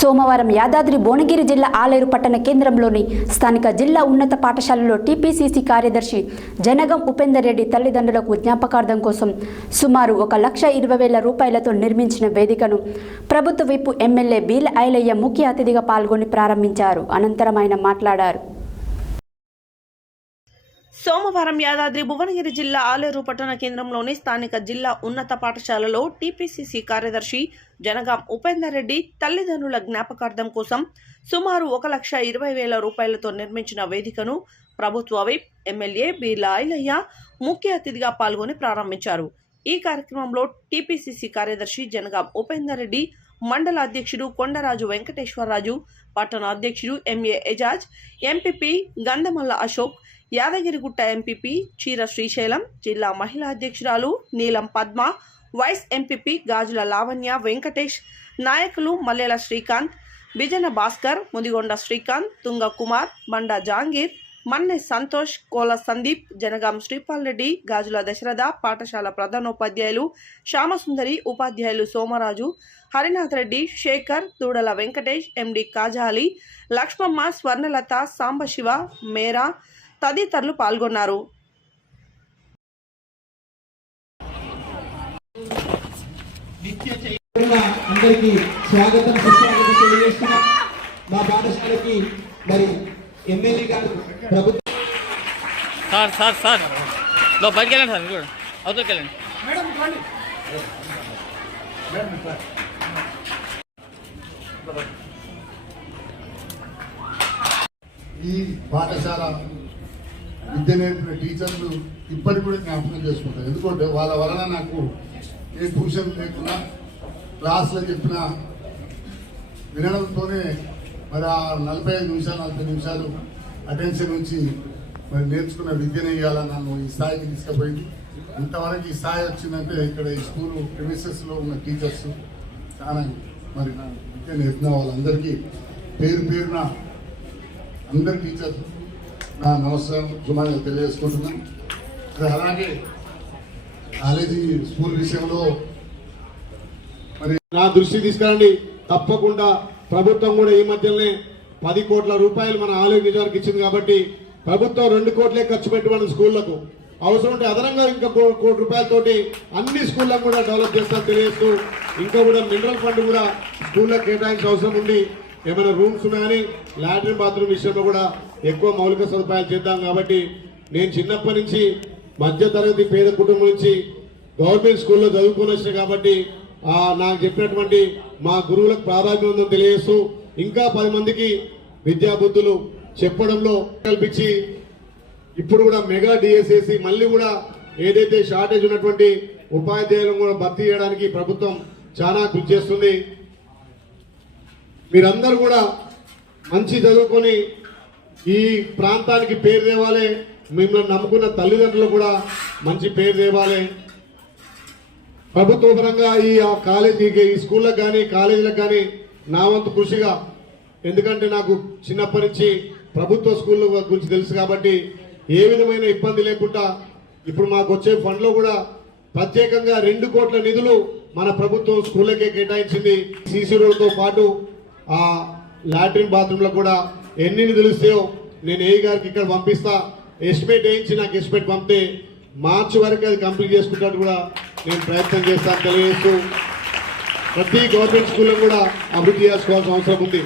సోమవారం యాదాద్రి భువనగిరి జిల్లా ఆలేరు పట్టణ కేంద్రంలోని స్థానిక జిల్లా ఉన్నత పాఠశాలలో టీపీసీసీ కార్యదర్శి జనగం ఉపేందర్ రెడ్డి తల్లిదండ్రులకు జ్ఞాపకార్థం కోసం సుమారు 1,20,000 రూపాయలతో నిర్మించిన వేదికను ప్రభుత్వ విప్ ఎమ్మెల్యే బీల ఐలయ్య ముఖ్య అతిథిగా పాల్గొని ప్రారంభించారు. అనంతరం ఆయన మాట్లాడారు. సోమవారం యాదాద్రి భువనగిరి జిల్లా ఆలేరు పట్టణ కేంద్రంలోని స్థానిక జిల్లా ఉన్నత పాఠశాలలో టీపీసీసీ కార్యదర్శి జనగాం ఉపేందర్ రెడ్డి తల్లిదండ్రుల జ్ఞాపకార్థం కోసం సుమారు 1,20,000 రూపాయలతో నిర్మించిన వేదికను ప్రభుత్వ విప్ ఎమ్మెల్యే బీల ఐలయ్య ముఖ్య అతిథిగా పాల్గొని ప్రారంభించారు. ఈ కార్యక్రమంలో టీపీసీసీ కార్యదర్శి జనగాం ఉపేందర్ రెడ్డి, మండల అధ్యక్షుడు కొండరాజు వెంకటేశ్వరరాజు, పట్టణ అధ్యక్షుడు MA Ejaz, MPP Gandhamalla Ashok, Yadagirigutta MPP చీర శ్రీశైలం, జిల్లా మహిళా అధ్యక్షురాలు నీలం పద్మ, వైస్ ఎంపీపీ గాజుల లావణ్య వెంకటేష్, నాయకులు మల్లెల శ్రీకాంత్, బిజన భాస్కర్, ముదిగొండ శ్రీకాంత్, తుంగ కుమార్, బండా జాంగీర్, మన్నె సంతోష్, కోల సందీప్, జనగాం శ్రీపాల్ రెడ్డి, గాజుల దశరథ, పాఠశాల ప్రధానోపాధ్యాయులు శ్యామసుందరి, ఉపాధ్యాయులు సోమరాజు, హరినాథ్ రెడ్డి, శేఖర్, దూడల వెంకటేష్, ఎండి కాజాలి, లక్ష్మమ్మ, స్వర్ణలత, సాంబశివ, మేరా తదితరులు పాల్గొన్నారు. అందరికీ స్వాగతం తెలియజేస్తున్నాం. మా పాఠశాలకి మరి ఎమ్మెల్యే గారు ప్రభుత్వం సార్ బయటకు వెళ్ళండి సార్, కూడా అవతలకి వెళ్ళండి. ఈ పాఠశాల విద్య నేర్పిన టీచర్లు ఇప్పటికి కూడా జ్ఞాపకం చేసుకుంటారు. ఎందుకంటే వాళ్ళ వలన నాకు ఏ ట్యూషన్ లేకుండా క్లాసులో చెప్పిన వినడంతోనే మరి ఆ 45 నిమిషాలు అటెన్షన్ నుంచి మరి నేర్చుకున్న విద్యనే ఇవ్వాలని నన్ను ఈ స్థాయికి తీసుకుపోయింది. ఇంతవరకు ఈ స్థాయి వచ్చిందంటే ఇక్కడ ఈ స్కూల్ ప్రిమిసెస్లో ఉన్న టీచర్స్ చాలా మరి విద్య నేర్పిన వాళ్ళందరికీ పేరున అందరి టీచర్స్ నా నమస్కారం సుమారు తెలియజేసుకుంటున్నాను. అలాగే కాలేజీ స్కూల్ విషయంలో మరి నా దృష్టి తీసుకురండి. తప్పకుండా ప్రభుత్వం కూడా ఈ మధ్యనే 10 కోట్ల రూపాయలు మన ఆలేరు నిజానికి ఇచ్చింది కాబట్టి ప్రభుత్వం 2 కోట్లే ఖర్చు పెట్టి మన స్కూళ్లకు అవసరం ఉంటే అదనంగా ఇంకా 1 కోటి రూపాయలతోటి అన్ని స్కూళ్ళకు కూడా డెవలప్ చేస్తాను తెలియజేస్తూ, ఇంకా కూడా మినరల్ ఫండ్ కూడా స్కూళ్ళకు కేటాయించిన అవసరం ఉంది. ఏమైనా రూమ్స్ కానీ లాట్రిన్ బాత్రూమ్ విషయంలో కూడా ఎక్కువ మౌలిక సదుపాయాలు చేద్దాం. కాబట్టి నేను చిన్నప్పటి నుంచి మధ్యతరగతి పేద కుటుంబం నుంచి గవర్నమెంట్ స్కూల్లో చదువుకొని వచ్చిన కాబట్టి నాకు చెప్పినటువంటి మా గురువులకు ప్రాధాన్యం తెలియజేస్తూ ఇంకా 10 మందికి విద్యాబుద్ధులు చెప్పడంలో కల్పించి ఇప్పుడు కూడా మెగా డిఎస్ఏసి మళ్ళీ కూడా ఏదైతే షార్టేజ్ ఉన్నటువంటి ఉపాధ్యాయులను కూడా భర్తీ చేయడానికి ప్రభుత్వం చాలా కృషి చేస్తుంది. మీరందరూ కూడా మంచి చదువుకొని ఈ ప్రాంతానికి పేరు తేవాలి. మిమ్మల్ని నమ్ముకున్న తల్లిదండ్రులు కూడా మంచి పేరు తేవాలి. ప్రభుత్వ పరంగా ఈ కాలేజీకి ఈ స్కూళ్ళకు కానీ కాలేజీలకు కానీ నా వంతు కృషిగా, ఎందుకంటే నాకు చిన్నప్పటి నుంచి ప్రభుత్వ స్కూళ్ళ గురించి తెలుసు కాబట్టి ఏ విధమైన ఇబ్బంది లేకుండా ఇప్పుడు మాకు వచ్చే ఫండ్లో కూడా ప్రత్యేకంగా 2 కోట్ల నిధులు మన ప్రభుత్వం స్కూళ్ళకే కేటాయించింది. సీసీ రోడ్తో పాటు ఆ లాట్రిన్ బాత్రూంలో కూడా ఎన్ని నిధులు ఇస్తాయో నేను ఏ గారికి ఇక్కడ పంపిస్తా. ఎస్టిమేట్ వేయించి నాకు ఎస్టిమేట్ పంపితే మార్చి వరకు అది కంప్లీట్ చేసుకుంటాను కూడా నేను ప్రయత్నం చేస్తాను తెలియజేస్తూ, ప్రతి గవర్నమెంట్ స్కూల్లో కూడా అభివృద్ధి చేసుకోవాల్సిన అవసరం ఉంది.